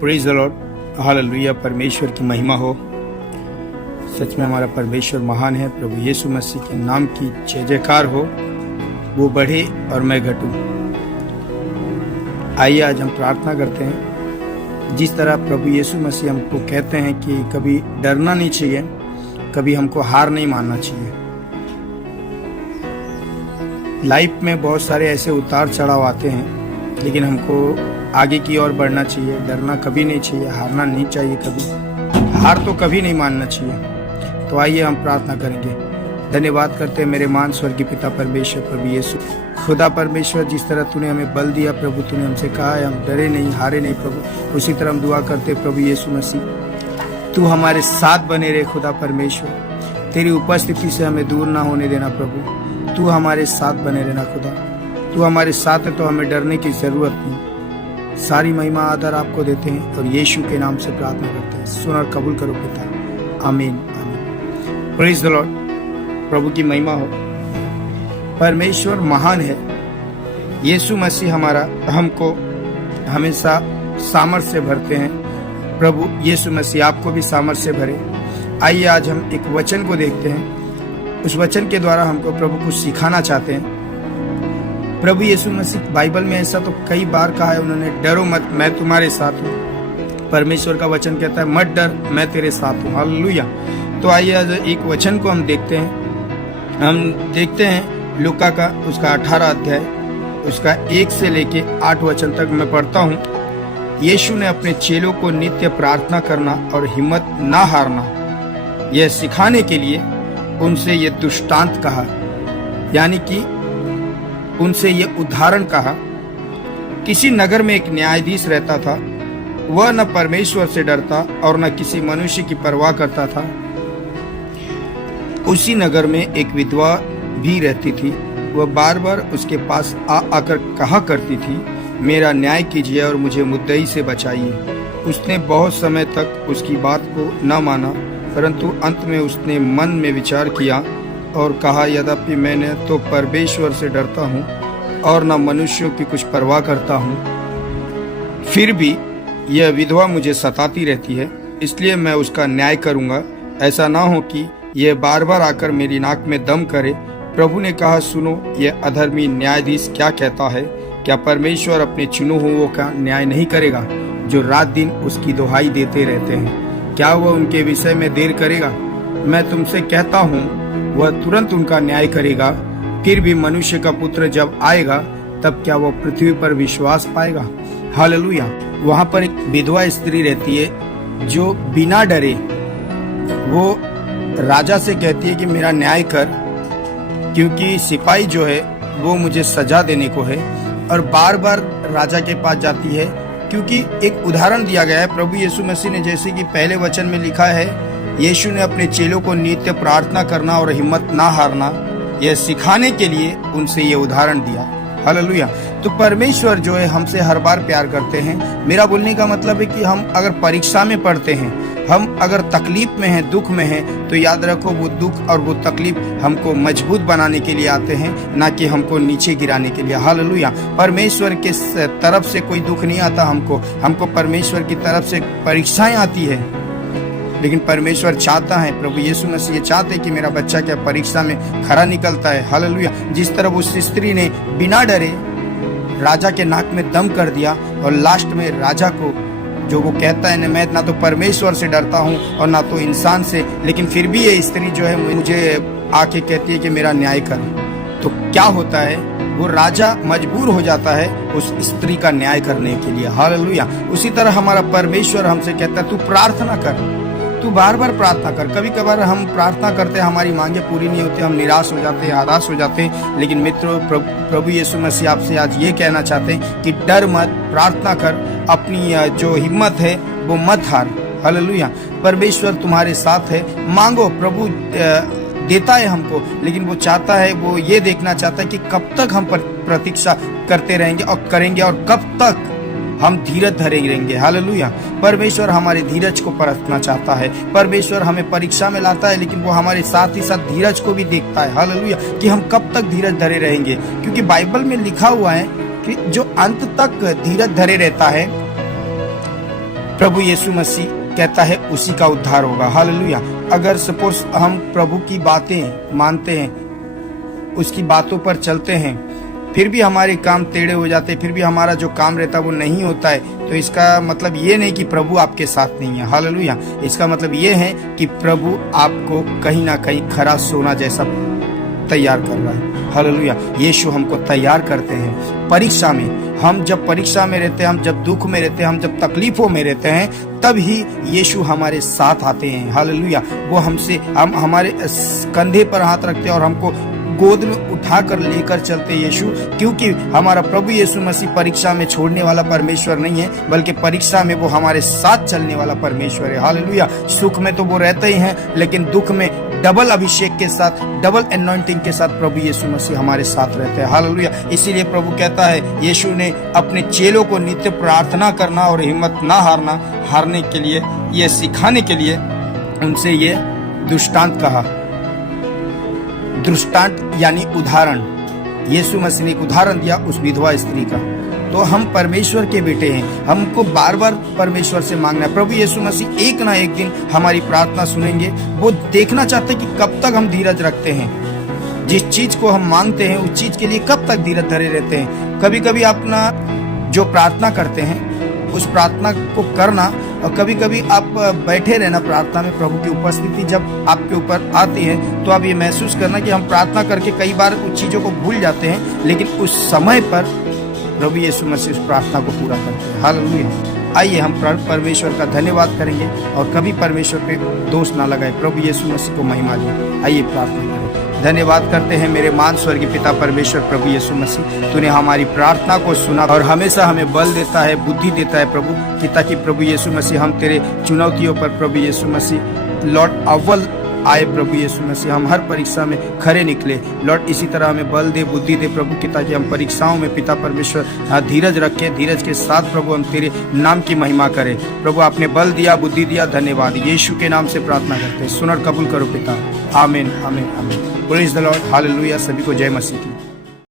Praise the Lord, hallelujah. परमेश्वर की महिमा हो। सच में हमारा परमेश्वर महान है। प्रभु यीशु मसीह के नाम की जय जयकार हो। वो बढ़े और मैं घटूं। आइए आज हम प्रार्थना करते हैं। जिस तरह प्रभु यीशु मसीह हमको कहते हैं कि कभी डरना नहीं चाहिए, कभी हमको हार नहीं मानना चाहिए। लाइफ में बहुत सारे ऐसे उतार चढ़ाव आते हैं, लेकिन हमको आगे की ओर बढ़ना चाहिए। डरना कभी नहीं चाहिए, हारना नहीं चाहिए, कभी हार तो कभी नहीं मानना चाहिए। तो आइए हम प्रार्थना करेंगे। धन्यवाद करते हैं मेरे महान स्वर्गीय पिता परमेश्वर, प्रभु यीशु खुदा परमेश्वर, जिस तरह तूने हमें बल दिया प्रभु, तूने हमसे कहा है हम डरे नहीं, हारे नहीं प्रभु। उसी तरह हम दुआ करते प्रभु यीशु मसीह, तू हमारे साथ बने रहे खुदा परमेश्वर। तेरी उपस्थिति से हमें दूर ना होने देना प्रभु। तू हमारे साथ बने रहना खुदा। तू हमारे साथ है तो हमें डरने की जरूरत नहीं। सारी महिमा आदर आपको देते हैं और यीशु के नाम से प्रार्थना करते हैं। सुन और कबूल करो पिता, आमीन आमीन। प्रेज द लॉर्ड, प्रभु की महिमा हो। परमेश्वर महान है। यीशु मसीह हमारा हमको हमेशा सामर्थ्य से भरते हैं। प्रभु यीशु मसीह आपको भी सामर्थ्य से भरे। आइए आज हम एक वचन को देखते हैं। उस वचन के द्वारा हमको प्रभु कुछ सिखाना चाहते हैं। प्रभु यीशु मसीह बाइबल में ऐसा तो कई बार कहा है उन्होंने, डरो मत मैं तुम्हारे साथ हूँ। परमेश्वर का वचन कहता है मत डर मैं तेरे साथ हूँ। हालेलुया। तो आइए आज एक वचन को हम देखते हैं लूका का उसका 18 अध्याय उसका 1 से लेके 8 वचन तक मैं पढ़ता हूँ। यीशु ने अपने चेलों को नित्य प्रार्थना करना और हिम्मत ना हारना यह सिखाने के लिए उनसे ये दृष्टांत कहा, यानी कि उनसे ये उदाहरण कहा। किसी नगर में एक न्यायाधीश रहता था। वह न परमेश्वर से डरता और न किसी मनुष्य की परवाह करता था। उसी नगर में एक विधवा भी रहती थी। वह बार बार उसके पास आकर कहा करती थी, मेरा न्याय कीजिए और मुझे मुद्दई से बचाइए। उसने बहुत समय तक उसकी बात को न माना, परंतु अंत में उसने मन में विचार किया और कहा, यद्यपि मैंने तो परमेश्वर से डरता हूँ और न मनुष्यों की कुछ परवाह करता हूँ, फिर भी यह विधवा मुझे सताती रहती है, इसलिए मैं उसका न्याय करूँगा। ऐसा ना हो कि यह बार बार आकर मेरी नाक में दम करे। प्रभु ने कहा, सुनो, यह अधर्मी न्यायाधीश क्या कहता है। क्या परमेश्वर अपने चुने हुओं का न्याय नहीं करेगा, जो रात दिन उसकी दुहाई देते रहते हैं? क्या वह उनके विषय में देर करेगा? मैं तुमसे कहता हूँ वह तुरंत उनका न्याय करेगा। फिर भी मनुष्य का पुत्र जब आएगा तब क्या वह पृथ्वी पर विश्वास पाएगा? हालेलुया। वहां पर एक विधवा स्त्री रहती है जो बिना डरे वो राजा से कहती है कि मेरा न्याय कर, क्योंकि सिपाही जो है वो मुझे सजा देने को है। और बार बार राजा के पास जाती है, क्योंकि एक उदाहरण दिया गया है प्रभु यीशु मसीह ने, जैसे कि पहले वचन में लिखा है, यीशु ने अपने चेलों को नित्य प्रार्थना करना और हिम्मत ना हारना यह सिखाने के लिए उनसे ये उदाहरण दिया। हालेलुया। तो परमेश्वर जो है हमसे हर बार प्यार करते हैं। मेरा बोलने का मतलब है कि हम अगर परीक्षा में पढ़ते हैं, हम अगर तकलीफ में हैं, दुख में हैं, तो याद रखो वो दुख और वो तकलीफ हमको मजबूत बनाने के लिए आते हैं, ना कि हमको नीचे गिराने के लिए। हालेलुया। परमेश्वर के तरफ से कोई दुख नहीं आता हमको परमेश्वर की तरफ से परीक्षाएं आती है। लेकिन परमेश्वर चाहता है, प्रभु यीशु मसीह ये चाहते हैं कि मेरा बच्चा क्या परीक्षा में खरा निकलता है। हालेलुया। जिस तरह उस स्त्री ने बिना डरे राजा के नाक में दम कर दिया और लास्ट में राजा को जो वो कहता है, मैं ना तो परमेश्वर से डरता हूँ और ना तो इंसान से, लेकिन फिर भी ये स्त्री जो है मुझे आके कहती है कि मेरा न्याय कर। तो क्या होता है, वो राजा मजबूर हो जाता है उस स्त्री का न्याय करने के लिए। हालेलुया। उसी तरह हमारा परमेश्वर हमसे कहता है, तू प्रार्थना कर, तू बार बार प्रार्थना कर। कभी कभार हम प्रार्थना करते हैं, हमारी मांगे पूरी नहीं होती, हम निराश हो जाते हैं, हताश हो जाते हैं। लेकिन मित्रों, प्रभु यीशु मसीह आपसे आज ये कहना चाहते हैं कि डर मत, प्रार्थना कर, अपनी जो हिम्मत है वो मत हार। हालेलुया। परमेश्वर तुम्हारे साथ है। मांगो, प्रभु देता है हमको, लेकिन वो चाहता है, वो ये देखना चाहता है कि कब तक हम प्रतीक्षा करते रहेंगे और करेंगे और कब तक हम धीरज धरे रहेंगे। हालेलुया। परमेश्वर हमारे धीरज को परखना चाहता है। परमेश्वर हमें परीक्षा में लाता है, लेकिन वो हमारे साथ ही साथ धीरज को भी देखता है। हालेलुया। कि हम कब तक धीरज धरे रहेंगे, क्योंकि बाइबल में लिखा हुआ है कि जो अंत तक धीरज धरे रहता है प्रभु यीशु मसीह कहता है उसी का उद्धार होगा। हालेलुया। अगर सपोज हम प्रभु की बातें मानते हैं, उसकी बातों पर चलते हैं, फिर भी हमारे काम टेढ़े हो जाते हैं, फिर भी हमारा जो काम रहता है वो नहीं होता है, तो इसका मतलब ये नहीं कि प्रभु आपके साथ नहीं है। हालेलुया। इसका मतलब ये है कि प्रभु आपको कहीं ना कहीं खरा सोना जैसा तैयार कर रहा है। हालेलुया। यीशु हमको तैयार करते हैं परीक्षा में। हम जब परीक्षा में रहते हैं, हम जब दुख में रहते हैं, हम जब तकलीफों में रहते हैं, तब ही यीशु हमारे साथ आते हैं। हालेलुया। वो हम हमारे कंधे पर हाथ रखते हैं और हमको गोद में उठाकर लेकर चलते यीशु, क्योंकि हमारा प्रभु यीशु मसीह परीक्षा में छोड़ने वाला परमेश्वर नहीं है, बल्कि परीक्षा में वो हमारे साथ चलने वाला परमेश्वर है। हालेलुया। सुख में तो वो रहते ही हैं, लेकिन दुख में डबल अभिषेक के साथ, डबल एनॉइंटिंग के साथ प्रभु यीशु मसीह हमारे साथ रहते हैं। हालेलुया। इसीलिए प्रभु कहता है, यीशु ने अपने चेलों को नित्य प्रार्थना करना और हिम्मत ना हारने के लिए, ये सिखाने के लिए उनसे ये दृष्टांत कहा। दृष्टांत यानी उदाहरण। यीशु मसीह ने एक उदाहरण दिया उस विधवा स्त्री का। तो हम परमेश्वर के बेटे हैं, हमको बार बार परमेश्वर से मांगना है। प्रभु यीशु मसीह एक ना एक दिन हमारी प्रार्थना सुनेंगे। वो देखना चाहते हैं कि कब तक हम धीरज रखते हैं, जिस चीज को हम मांगते हैं उस चीज के लिए कब तक धीरज धरे रहते हैं। कभी कभी अपना जो प्रार्थना करते हैं उस प्रार्थना को करना, और कभी कभी आप बैठे रहना प्रार्थना में। प्रभु की उपस्थिति जब आपके ऊपर आती है तो आप ये महसूस करना कि हम प्रार्थना करके कई बार उस चीज़ों को भूल जाते हैं, लेकिन उस समय पर प्रभु यीशु मसीह उस प्रार्थना को पूरा करते हैं। हालेलुया। आइए हम परमेश्वर का धन्यवाद करेंगे और कभी परमेश्वर पे दोष ना लगाए। प्रभु यीशु मसीह को महिमा दें। आइए प्रार्थना करें। धन्यवाद करते हैं मेरे मान स्वर्गीय पिता परमेश्वर प्रभु यीशु मसीह, तूने हमारी प्रार्थना को सुना और हमेशा हमें बल देता है, बुद्धि देता है प्रभु, कि ताकि प्रभु यीशु मसीह हम तेरे चुनौतियों पर प्रभु यीशु मसीह लॉर्ड अव्वल आए। प्रभु यीशु मसीह हम हर परीक्षा में खरे निकले। लॉर्ड इसी तरह हमें बल दे, बुद्धि दे प्रभु, की ताकि हम परीक्षाओं में पिता परमेश्वर धीरज रखें, धीरज के साथ प्रभु हम तेरे नाम की महिमा करें। प्रभु आपने बल दिया, बुद्धि दिया, धन्यवाद। यीशु के नाम से प्रार्थना करते हैं, सुन और कबूल करो पिता। आमीन, आमीन, आमीन। Praise the Lord. हालेलुया। सभी को जय मसीह की।